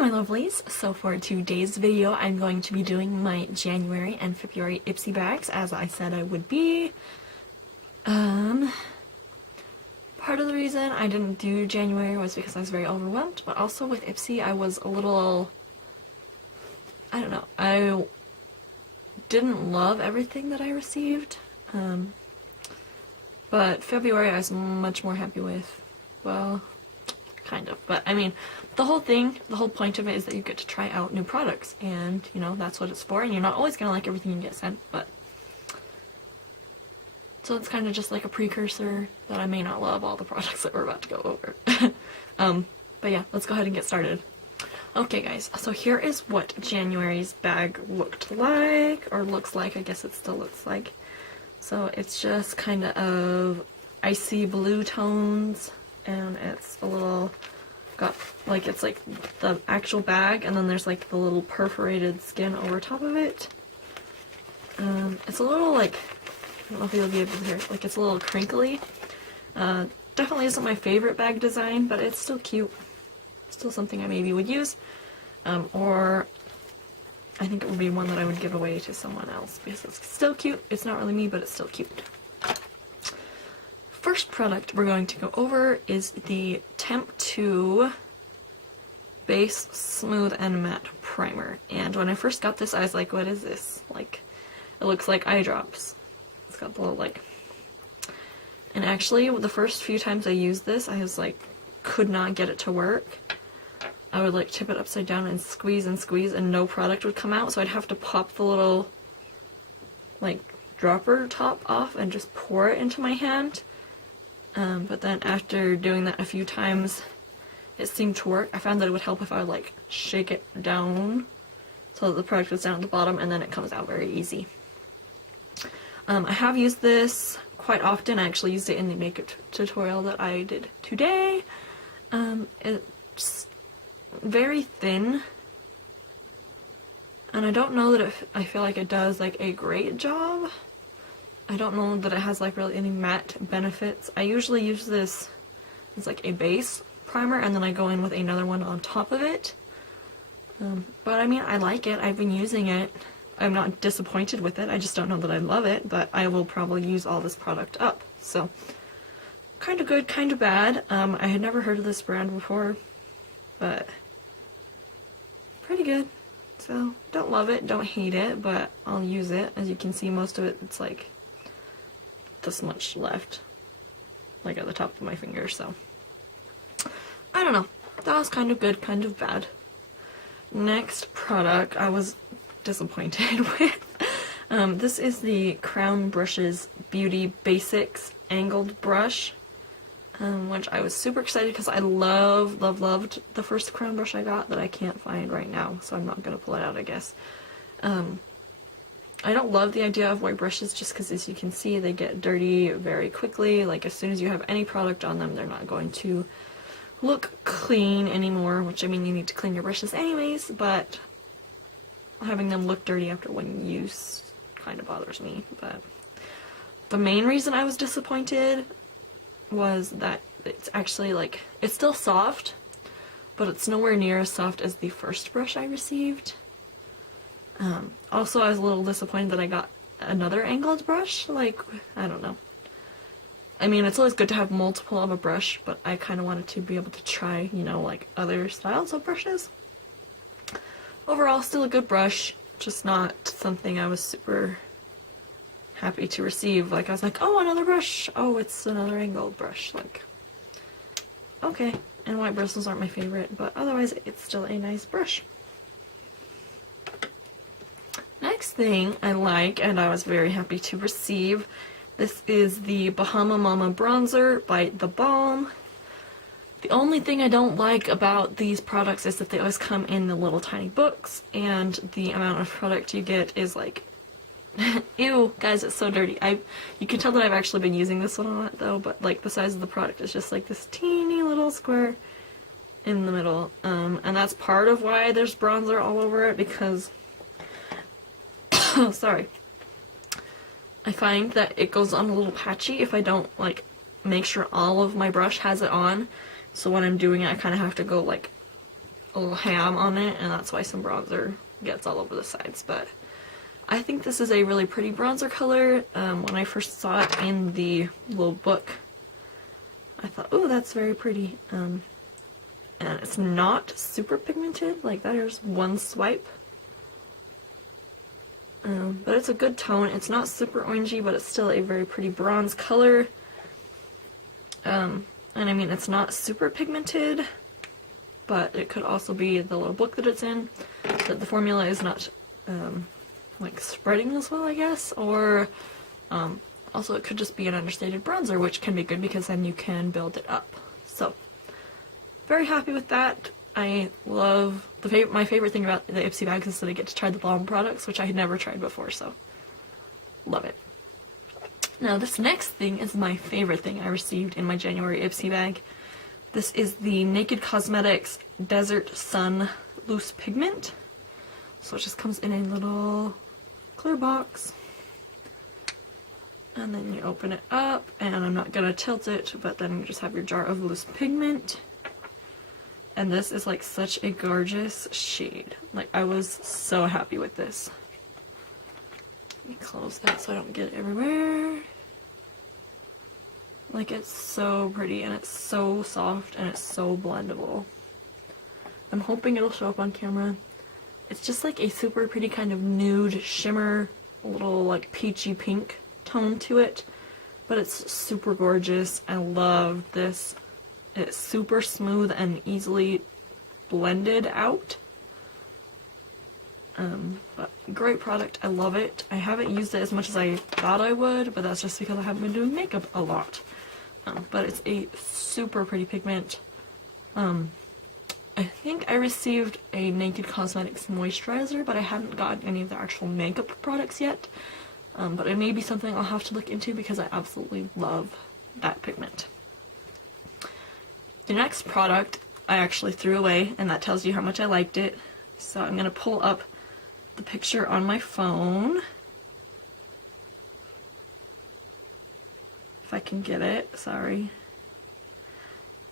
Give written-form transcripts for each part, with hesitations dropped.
Hello my lovelies, so for today's video I'm going to be doing my January and February Ipsy bags as I said I would be. Part of the reason I didn't do January was because I was very overwhelmed, but also with Ipsy I was a little, I don't know, I didn't love everything that I received, but February I was much more happy with, well, kind of, but I mean, the whole point of it is that you get to try out new products, and you know, that's what it's for, and you're not always gonna like everything you get sent, but so it's kind of just like a precursor that I may not love all the products that we're about to go over. But yeah, let's go ahead and get started. Okay guys, so here is what January's bag looked like, or looks like, I guess it still looks like. So it's just kind of icy blue tones, and it's a little, got, like, it's like the actual bag, and then there's like the little perforated skin over top of it. It's a little like, I don't know if you'll be able to hear it, like it's a little crinkly. Definitely isn't my favorite bag design, but it's still cute. Still something I maybe would use. Or I think it would be one that I would give away to someone else because it's still cute. It's not really me, but it's still cute. First product we're going to go over is the Temptu Base Smooth and Matte Primer. And when I first got this, I was like, what is this? Like, it looks like eye drops. It's got the little, like, and actually the first few times I used this, I was like, could not get it to work. I would like tip it upside down and squeeze and no product would come out, so I'd have to pop the little like dropper top off and just pour it into my hand. But then after doing that a few times, it seemed to work. I found that it would help if I would like shake it down so that the product was down at the bottom, and then it comes out very easy. I have used this quite often. I actually used it in the makeup tutorial that I did today. It's very thin, and I don't know that I feel like it does like a great job. I don't know that it has like really any matte benefits. I usually use this as like a base primer, and then I go in with another one on top of it. But I mean, I like it. I've been using it. I'm not disappointed with it. I just don't know that I love it, but I will probably use all this product up. So, kind of good, kind of bad. I had never heard of this brand before, but pretty good. So, don't love it, don't hate it, but I'll use it. As you can see, most of it, it's like this much left, like at the top of my finger, so I don't know. That was kind of good, kind of bad. Next product I was disappointed with. This is the Crown Brushes Beauty Basics Angled Brush, which I was super excited because I loved the first Crown brush I got that I can't find right now, so I'm not going to pull it out, I guess. I don't love the idea of white brushes just because, as you can see, they get dirty very quickly. Like, as soon as you have any product on them, they're not going to look clean anymore, which, I mean, you need to clean your brushes anyways, but having them look dirty after one use kind of bothers me. But the main reason I was disappointed was that it's actually like, it's still soft, but it's nowhere near as soft as the first brush I received. Also, I was a little disappointed that I got another angled brush. Like, I don't know. I mean, it's always good to have multiple of a brush, but I kind of wanted to be able to try, you know, like other styles of brushes. Overall, still a good brush, just not something I was super happy to receive. Like, I was like, oh, another brush! Oh, it's another angled brush. Like, okay. And white bristles aren't my favorite, but otherwise, it's still a nice brush. Next thing I like, and I was very happy to receive, this is the Bahama Mama Bronzer by theBalm. The only thing I don't like about these products is that they always come in the little tiny books, and the amount of product you get is like, ew, guys, it's so dirty. You can tell that I've actually been using this one a lot though, but like the size of the product is just like this teeny little square in the middle. And that's part of why there's bronzer all over it, because oh, sorry. I find that it goes on a little patchy if I don't like make sure all of my brush has it on. So when I'm doing it, I kind of have to go like a little ham on it, and that's why some bronzer gets all over the sides. But I think this is a really pretty bronzer color. When I first saw it in the little book, I thought, oh, that's very pretty. And it's not super pigmented, like there's one swipe. But it's a good tone. It's not super orangey, but it's still a very pretty bronze color. And I mean, it's not super pigmented, but it could also be the little book that it's in, that the formula is not like spreading as well, I guess, or also it could just be an understated bronzer, which can be good because then you can build it up. So very happy with that. I love my favorite thing about the Ipsy bags is that I get to try the balm products, which I had never tried before, so love it. Now this next thing is my favorite thing I received in my January Ipsy bag. This is the Naked Cosmetics Desert Sun Loose Pigment. So it just comes in a little clear box. And then you open it up, and I'm not gonna tilt it, but then you just have your jar of loose pigment. And this is like such a gorgeous shade. Like, I was so happy with this. Let me close that so I don't get it everywhere. Like, it's so pretty, and it's so soft, and it's so blendable. I'm hoping it'll show up on camera. It's just like a super pretty kind of nude shimmer, a little like peachy pink tone to it, but it's super gorgeous. I love this. It's super smooth and easily blended out. But great product. I love it. I haven't used it as much as I thought I would, but that's just because I haven't been doing makeup a lot. But it's a super pretty pigment. I think I received a Naked Cosmetics moisturizer, but I hadn't gotten any of the actual makeup products yet. But it may be something I'll have to look into because I absolutely love that pigment. The next product I actually threw away, and that tells you how much I liked it. So I'm going to pull up the picture on my phone. If I can get it, sorry.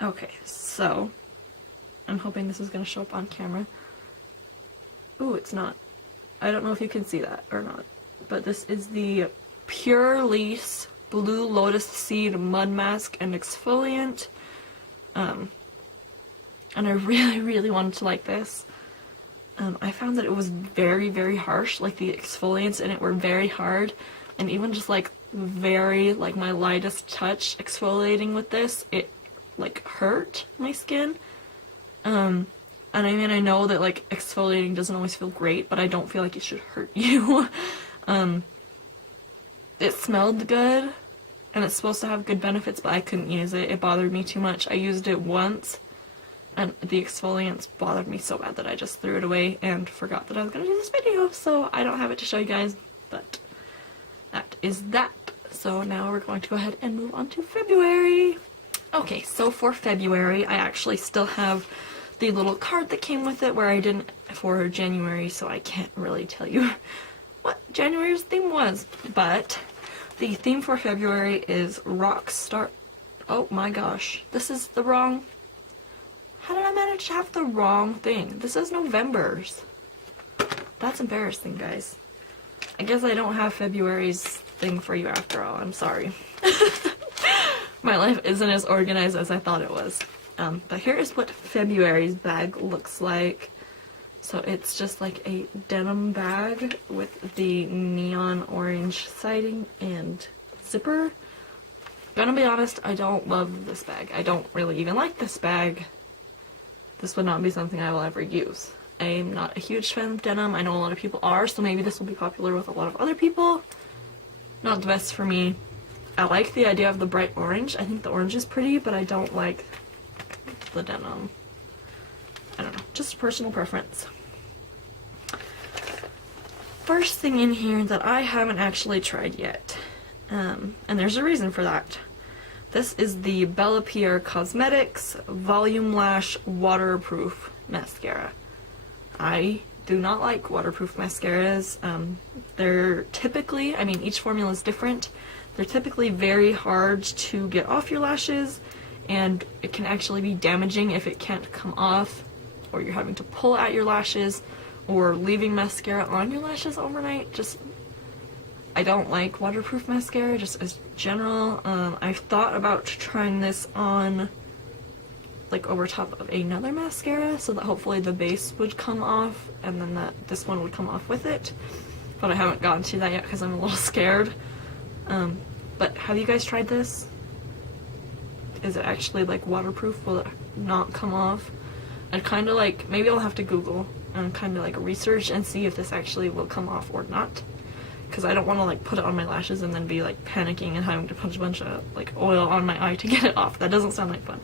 Okay, so I'm hoping this is going to show up on camera. Ooh, it's not. I don't know if you can see that or not. But this is the Pur-lisse Blue Lotus Seed Mud Mask and Exfoliant. And I really wanted to like this. I found that it was very harsh. Like, the exfoliants in it were very hard, and even just like very, like, my lightest touch exfoliating with this, it like hurt my skin. And I mean, I know that like exfoliating doesn't always feel great, but I don't feel like it should hurt you. It smelled good, and it's supposed to have good benefits, but I couldn't use it. It bothered me too much. I used it once, and the exfoliants bothered me so bad that I just threw it away and forgot that I was going to do this video, so I don't have it to show you guys, but that is that. So now we're going to go ahead and move on to February. Okay, so for February, I actually still have the little card that came with it, where I didn't for January, so I can't really tell you what January's theme was, but the theme for February is Rockstar. Oh my gosh, this is the wrong. How did I manage to have the wrong thing? This is November's. That's embarrassing, guys. I guess I don't have February's thing for you after all. I'm sorry. My life isn't as organized as I thought it was. But here is what February's bag looks like. So it's just like a denim bag with the neon orange siding and zipper. Gonna be honest, I don't love this bag. I don't really even like this bag. This would not be something I will ever use. I'm not a huge fan of denim. I know a lot of people are, so maybe this will be popular with a lot of other people. Not the best for me. I like the idea of the bright orange. I think the orange is pretty, but I don't like the denim. I don't know, just personal preference. First thing in here that I haven't actually tried yet, and there's a reason for that. This is the BellaPierre Cosmetics Volumelash Waterproof Mascara. I do not like waterproof mascaras. They're typically, I mean, each formula is different. They're typically very hard to get off your lashes, and it can actually be damaging if it can't come off, or you're having to pull at your lashes, or leaving mascara on your lashes overnight. Just, I don't like waterproof mascara, just as general. I've thought about trying this on like over top of another mascara so that hopefully the base would come off and then this one would come off with it, but I haven't gotten to that yet because I'm a little scared. But have you guys tried this? Is it actually like waterproof? Will it not come off? I'd kind of like, maybe I'll have to Google and kind of like research and see if this actually will come off or not, because I don't want to like put it on my lashes and then be like panicking and having to put a bunch of like oil on my eye to get it off. That doesn't sound like fun.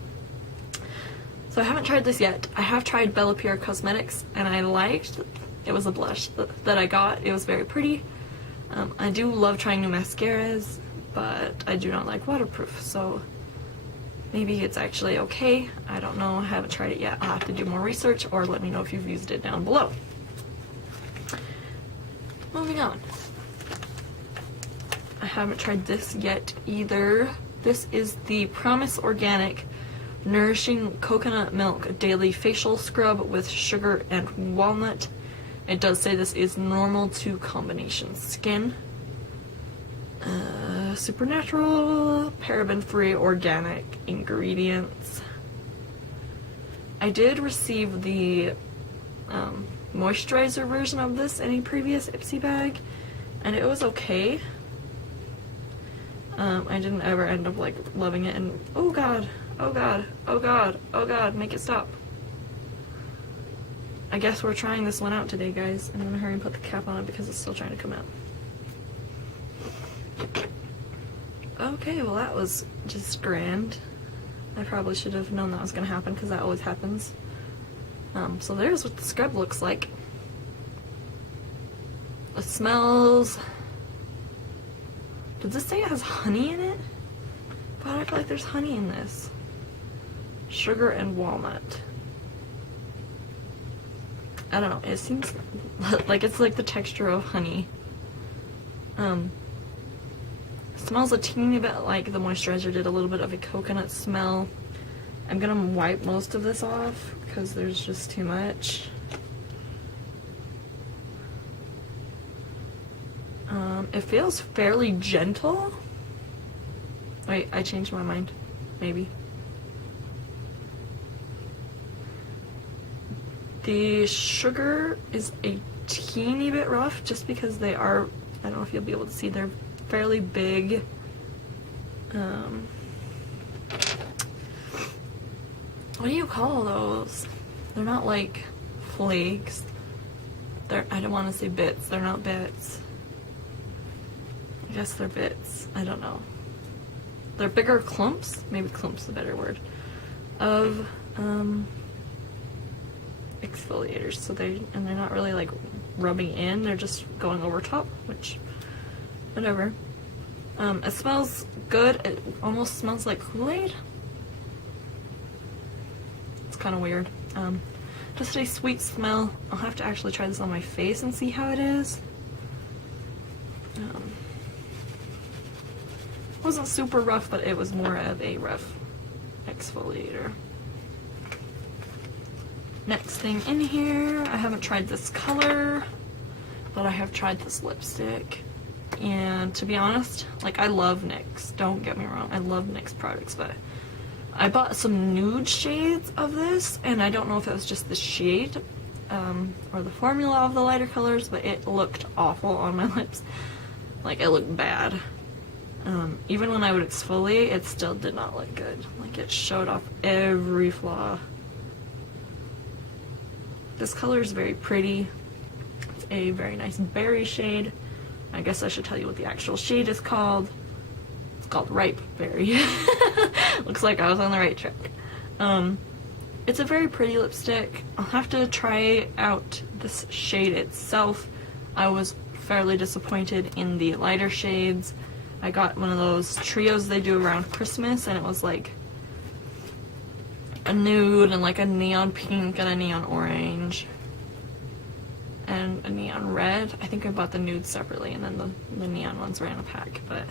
So I haven't tried this yet. I have tried BellaPierre Cosmetics, and I liked, it was a blush that I got. It was very pretty. I do love trying new mascaras, but I do not like waterproof, so maybe it's actually okay. I don't know. I haven't tried it yet. I'll have to do more research, or let me know if you've used it down below. Moving on. I haven't tried this yet either. This is the Promise Organic Nourishing Coconut Milk Daily Facial Scrub with sugar and walnut. It does say this is normal to combination skin. Supernatural, paraben-free, organic ingredients. I did receive the moisturizer version of this in a previous Ipsy bag, and it was okay. I didn't ever end up like loving it, and oh god, oh god, oh god, oh god, make it stop. I guess we're trying this one out today, guys. I'm gonna hurry and put the cap on it because it's still trying to come out. Okay, well that was just grand. I probably should have known that was gonna happen because that always happens. So there's what the scrub looks like. It smells... Does this say it has honey in it? But I feel like there's honey in this. Sugar and walnut. I don't know, it seems like it's like the texture of honey. Smells a teeny bit like the moisturizer did, a little bit of a coconut smell. I'm gonna wipe most of this off because there's just too much. It feels fairly gentle. Wait, I changed my mind. Maybe. The sugar is a teeny bit rough just because they are, I don't know if you'll be able to see, they're fairly big. What do you call those? They're not like flakes. I don't want to say bits. They're not bits. I guess they're bits. I don't know. They're bigger clumps. Maybe clump's the better word. Of exfoliators. So they're not really like rubbing in. They're just going over top, which, whatever. It smells good. It almost smells like Kool-Aid. It's kind of weird. Just a sweet smell. I'll have to actually try this on my face and see how it is. Wasn't super rough, but it was more of a rough exfoliator. Next thing in here, I haven't tried this color, but I have tried this lipstick. And to be honest, like, I love NYX. Don't get me wrong, I love NYX products, but I bought some nude shades of this, and I don't know if it was just the shade or the formula of the lighter colors, but it looked awful on my lips. Like, it looked bad. Even when I would exfoliate, it still did not look good. Like, it showed off every flaw. This color is very pretty. It's a very nice berry shade. I guess I should tell you what the actual shade is called. It's called Ripe Berry. Looks like I was on the right track. It's a very pretty lipstick. I'll have to try out this shade itself. I was fairly disappointed in the lighter shades. I got one of those trios they do around Christmas, and it was like a nude and like a neon pink and a neon orange and a neon red. I think I bought the nude separately, and then the neon ones were in a pack. But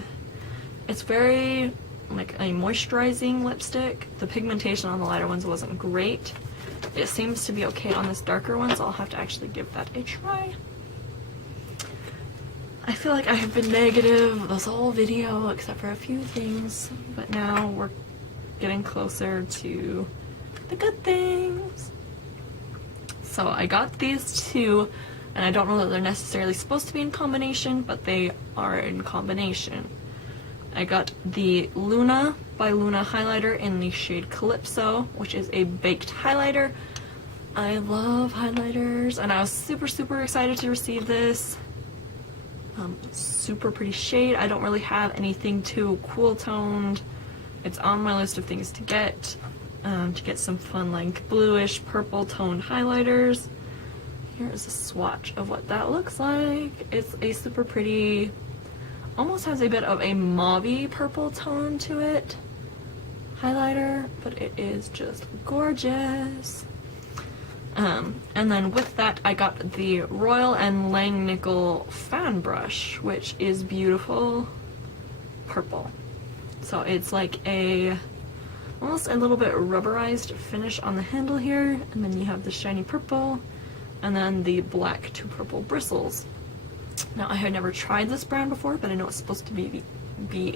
it's very like a moisturizing lipstick. The pigmentation on the lighter ones wasn't great, it seems to be okay on this darker one, so I'll have to actually give that a try. I feel like I have been negative this whole video except for a few things, but now we're getting closer to the good things. So I got these two, and I don't know that they're necessarily supposed to be in combination, but they are in combination. I got the Luna by Luna highlighter in the shade Calypso, which is a baked highlighter. I love highlighters, and I was super excited to receive this. Super pretty shade. I don't really have anything too cool toned. It's on my list of things to get some fun like bluish purple toned highlighters. Here is a swatch of what that looks like. It's a super pretty, almost has a bit of a mauve-y purple tone to it highlighter, but it is just gorgeous. And then with that I got the Royal and Langnickel fan brush, which is beautiful purple. So it's like a almost a little bit rubberized finish on the handle here, and then you have the shiny purple and then the black to purple bristles. Now I had never tried this brand before, but I know it's supposed to be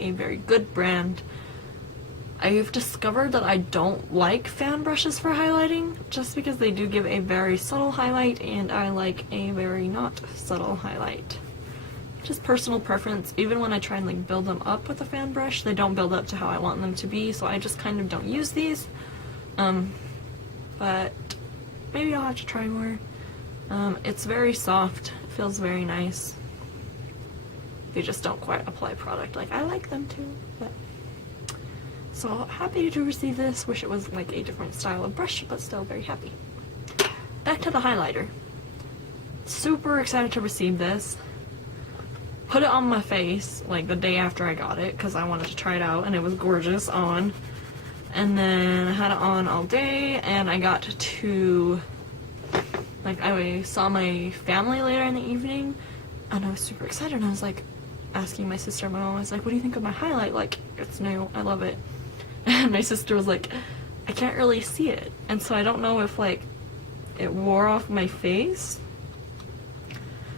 a very good brand. I've discovered that I don't like fan brushes for highlighting, just because they do give a very subtle highlight, and I like a very not subtle highlight. Just personal preference. Even when I try and like build them up with a fan brush, they don't build up to how I want them to be, so I just kind of don't use these. But maybe I'll have to try more. It's very soft, it feels very nice. They just don't quite apply product like I like them to. But so happy to receive this. Wish it was like a different style of brush, but still very happy. Back to the highlighter. Super excited to receive this. Put it on my face like the day after I got it because I wanted to try it out, and it was gorgeous on. And then I had it on all day, and I got to, like, I saw my family later in the evening, and I was super excited, and I was like asking my sister and my mom, I was like, what do you think of my highlight? Like, it's new, I love it. And my sister was like, I can't really see it. And so I don't know if like it wore off my face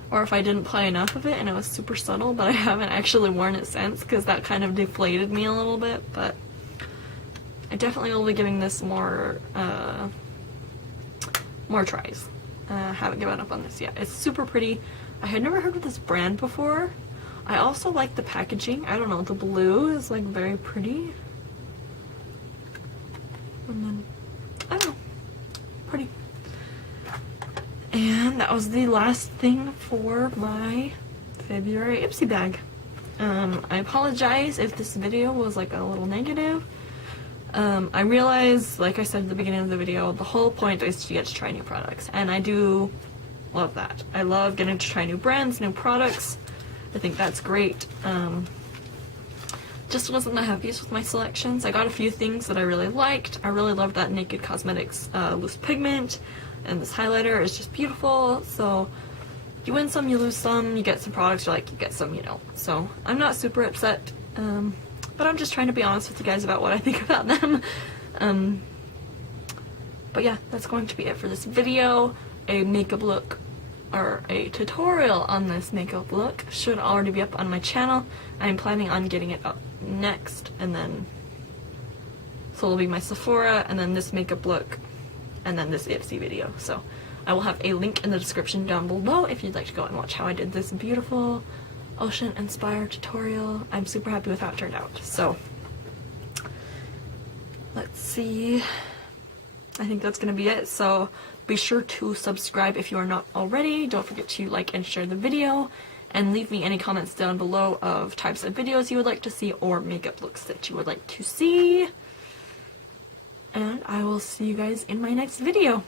or if I didn't apply enough of it and it was super subtle, but I haven't actually worn it since because that kind of deflated me a little bit. But I definitely will be giving this more tries. Haven't given up on this yet. It's super pretty. I had never heard of this brand before. I also like the packaging. I don't know, the blue is like very pretty. And then, I don't know, pretty. And that was the last thing for my February Ipsy bag. I apologize if this video was like a little negative. I realize, like I said at the beginning of the video, the whole point is to get to try new products, and I do love that. I love getting to try new brands, new products. I think that's great. Just wasn't the happiest with my selections. I got a few things that I really liked. I really loved that Naked Cosmetics loose pigment, and this highlighter is just beautiful. So you win some, you lose some, you get some products, you're like, you get some, you don't. So I'm not super upset, but I'm just trying to be honest with you guys about what I think about them. But yeah, that's going to be it for this video. A makeup look, or a tutorial on this makeup look, should already be up on my channel. I'm planning on getting it up next, and then so it'll be my Sephora, and then this makeup look, and then this Ipsy video. So I will have a link in the description down below if you'd like to go and watch how I did this beautiful ocean inspired tutorial. I'm super happy with how it turned out. So let's see, I think that's gonna be it. So be sure to subscribe if you are not already. Don't forget to like and share the video, and leave me any comments down below of types of videos you would like to see or makeup looks that you would like to see. And I will see you guys in my next video.